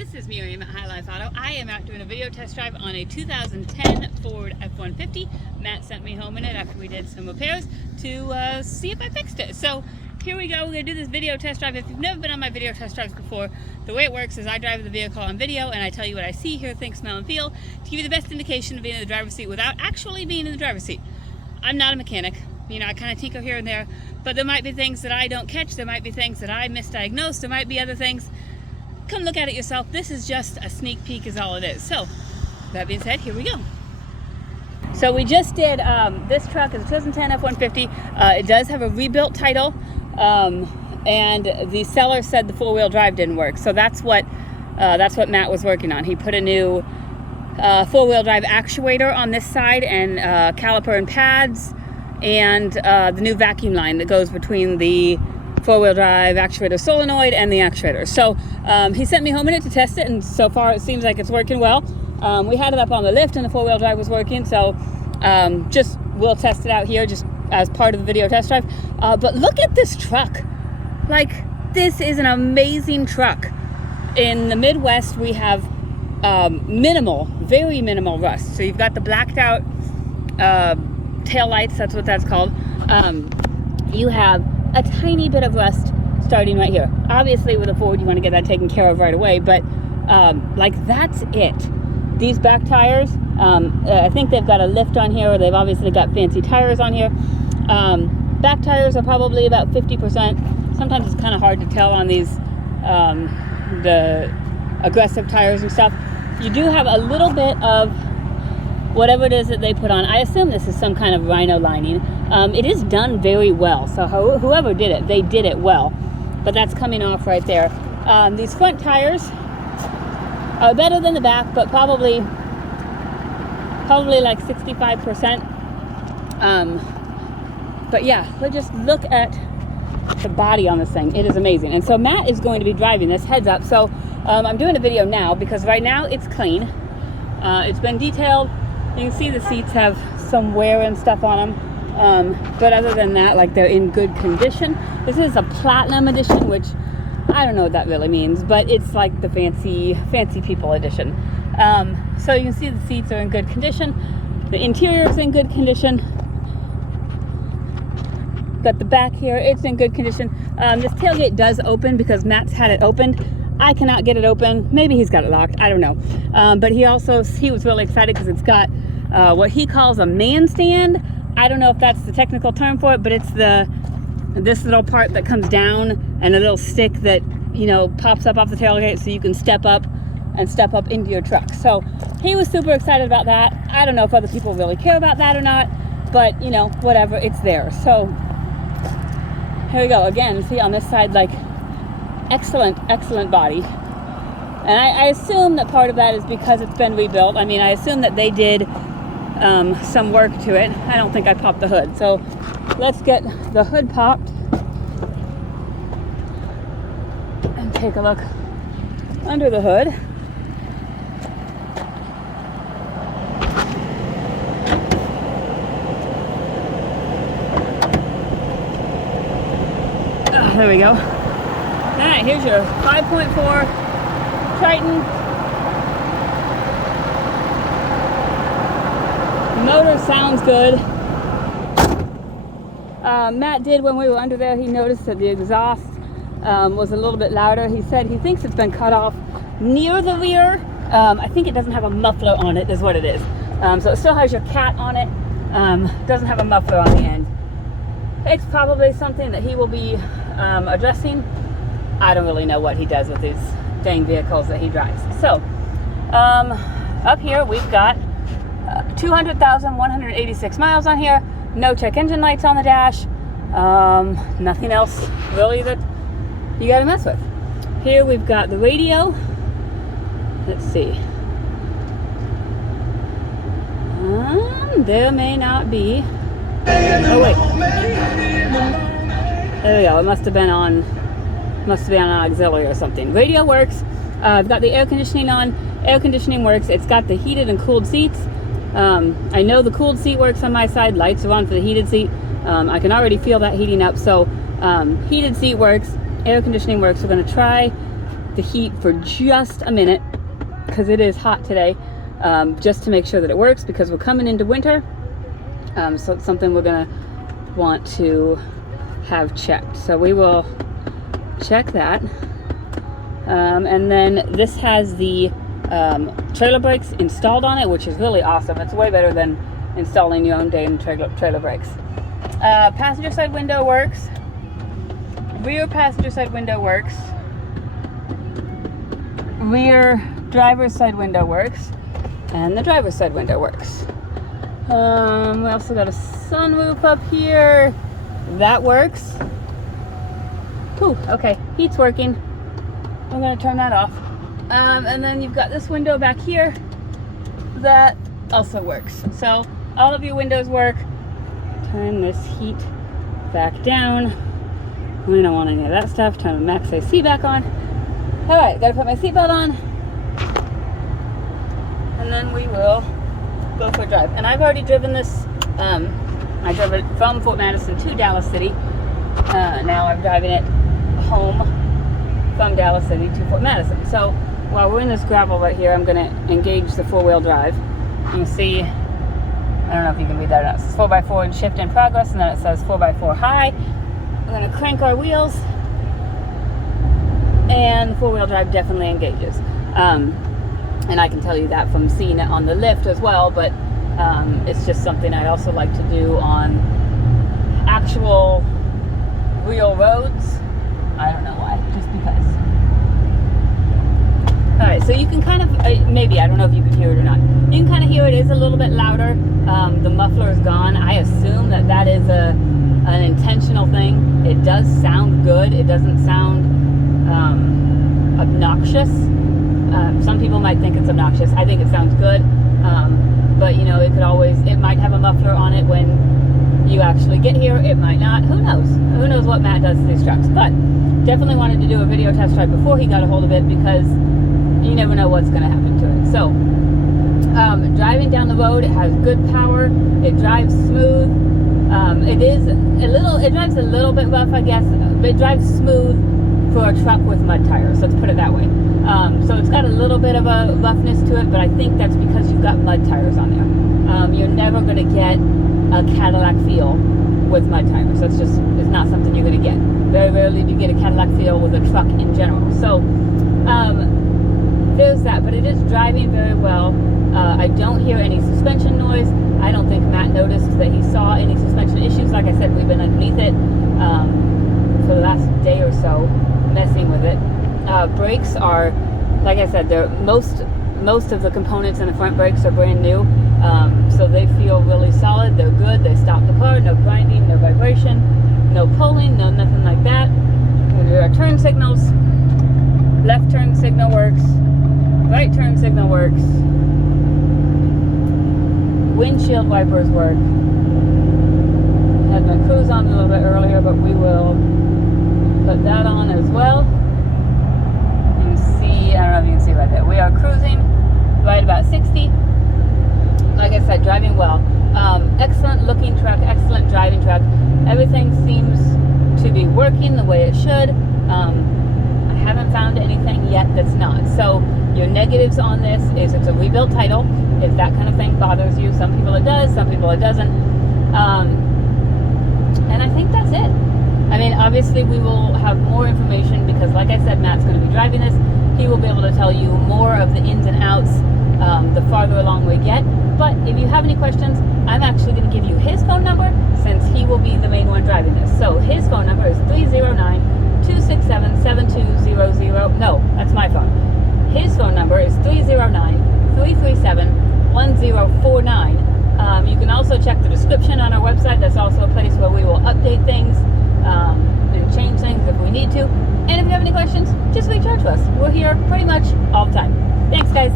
this is Miriam at High Life Auto. I am out doing a video test drive on a 2010 Ford F150. Matt sent me home in it after we did some repairs to see if I fixed it. So here we go, we're going to do this video test drive. If you've never been on my video test drives before, the way it works is I drive the vehicle on video and I tell you what I see, hear, think, smell, and feel to give you the best indication of being in the driver's seat without actually being in the driver's seat. I'm not a mechanic. You know, I kind of tinker here and there, but there might be things that I don't catch. There might be things that I misdiagnose. There might be other things. Come look at it yourself. This is just a sneak peek is all it is. So that being said, here we go. So we just did, this truck is a 2010 F150. It does have a rebuilt title, and the seller said the four-wheel drive didn't work. So that's what Matt was working on. He put a new four-wheel drive actuator on this side and caliper and pads, and the new vacuum line that goes between the four-wheel drive actuator solenoid and the actuator. So he sent me home in it to test it, and so far it seems like it's working well. We had it up on the lift and the four-wheel drive was working, so we'll test it out here just as part of the video test drive. But look at this truck. Like, this is an amazing truck. In the Midwest, we have very minimal rust. So you've got the blacked out tail lights, that's what that's called. You have a tiny bit of rust starting right here. Obviously with a Ford you want to get that taken care of right away, but like, that's it. These back tires, I think they've got a lift on here, or they've obviously got fancy tires on here. Back tires are probably about 50%. Sometimes it's kind of hard to tell on these the aggressive tires and stuff. You do have a little bit of whatever it is that they put on. I assume this is some kind of rhino lining. It is done very well, so whoever did it, they did it well. But that's coming off right there. These front tires are better than the back, but probably like 65%. But yeah, let's just look at the body on this thing. It is amazing. And so Matt is going to be driving this, heads up. So I'm doing a video now because right now it's clean. It's been detailed. You can see the seats have some wear and stuff on them, but other than that, like, they're in good condition. This is a platinum edition, which I don't know what that really means, but it's like the fancy people edition. So you can see the seats are in good condition. The interior is in good condition. Got the back here, it's in good condition. This tailgate does open because Matt's had it opened. I cannot get it open. Maybe he's got it locked, I don't know. But he was really excited because it's got what he calls a man stand. I don't know if that's the technical term for it, but it's this little part that comes down and a little stick that, you know, pops up off the tailgate so you can step up into your truck. So he was super excited about that. I don't know if other people really care about that or not, but you know, whatever, it's there. So here we go. Again, see on this side, like, excellent body. And I assume that part of that is because it's been rebuilt. I mean, I assume that they did some work to it. I don't think I popped the hood. So let's get the hood popped and take a look under the hood. There we go. All right, here's your 5.4 Triton. Motor sounds good. Matt did, when we were under there, he noticed that the exhaust was a little bit louder. He said he thinks it's been cut off near the rear. I think it doesn't have a muffler on it, is what it is. So it still has your cat on it. Doesn't have a muffler on the end. It's probably something that he will be addressing. I don't really know what he does with these dang vehicles that he drives. So up here we've got 200,186 miles on here. No check engine lights on the dash. Nothing else really that you gotta mess with. Here we've got the radio. Let's see. There may not be. Oh wait. There we go. It must have been on auxiliary or something. Radio works. I've got the air conditioning on. Air conditioning works. It's got the heated and cooled seats. I know the cooled seat works on my side. Lights are on for the heated seat. I can already feel that heating up. So heated seat works. Air conditioning works. We're going to try the heat for just a minute because it is hot today, just to make sure that it works, because we're coming into winter. So it's something we're gonna want to have checked. So we will check that. And then this has the trailer brakes installed on it, which is really awesome. It's way better than installing your own damn trailer brakes. Passenger side window works. Rear passenger side window works. Rear driver's side window works. And the driver's side window works. We also got a sunroof up here. That works. Ooh, okay, heat's working. I'm gonna turn that off. And then you've got this window back here that also works. So all of your windows work. Turn this heat back down. We don't want any of that stuff. Turn the max AC back on. All right, gotta put my seatbelt on. And then we will go for a drive. And I've already driven this. I drove it from Fort Madison to Dallas City. Now I'm driving it home from Dallas City to Fort Madison. So while we're in this gravel right here, I'm gonna engage the 4-wheel drive. You can see, I don't know if you can read that or not. It says 4x4 and shift in progress, and then it says 4x4 high. We're gonna crank our wheels, and the 4-wheel drive definitely engages. And I can tell you that from seeing it on the lift as well, but it's just something I also like to do on actual real roads. I don't know why, just because. All right, so you can kind of, maybe, I don't know if you can hear it or not. You can kind of hear it is a little bit louder. The muffler is gone. I assume that that is an intentional thing. It does sound good. It doesn't sound obnoxious. Some people might think it's obnoxious. I think it sounds good. But you know, it might have a muffler on it when you actually get here. It might not. Who knows? Who knows what Matt does to these trucks? But definitely wanted to do a video test drive before he got a hold of it, because you never know what's going to happen to it. So, driving down the road, it has good power. It drives smooth. It drives a little bit rough, I guess. But it drives smooth for a truck with mud tires. Let's put it that way. So it's got a little bit of a roughness to it, but I think that's because you've got mud tires on there. You're never going to get a Cadillac feel with mud tires. It's not something you're going to get. Very rarely do you get a Cadillac feel with a truck in general. So there's that, but it is driving very well. I don't hear any suspension noise. I don't think Matt noticed that he saw any suspension issues. Like I said, we've been underneath it for the last day or so, messing with it. Brakes are, like I said, they're most of the components in the front brakes are brand new, so they feel really solid. They're good. They stop the car. No grinding, no vibration, no pulling, no nothing like that. There are turn signals. Left turn signal works. Right turn signal works. Windshield wipers work. Had my cruise on a little bit earlier, but we will put that on as well. You can see, I don't know if you can see right there. We are cruising right about 60. Like I said, driving well. Excellent looking truck, excellent driving truck. Everything seems to be working the way it should. I haven't found anything yet that's not. So your negatives on this is it's a rebuilt title. If that kind of thing bothers you, some people it does, some people it doesn't. And I think that's it. I mean, obviously we will have more information because, like I said, Matt's going to be driving this. He will be able to tell you more of the ins and outs the farther along we get. But if you have any questions, I'm actually going to give you his phone number since he will be the main one driving this. So his phone number is 309-267-7200. No, that's my phone. His phone number is 309-337-1049. You can also check the description on our website. That's also a place where we will update things and change things if we need to. And if you have any questions, just reach out to us. We're here pretty much all the time. Thanks, guys.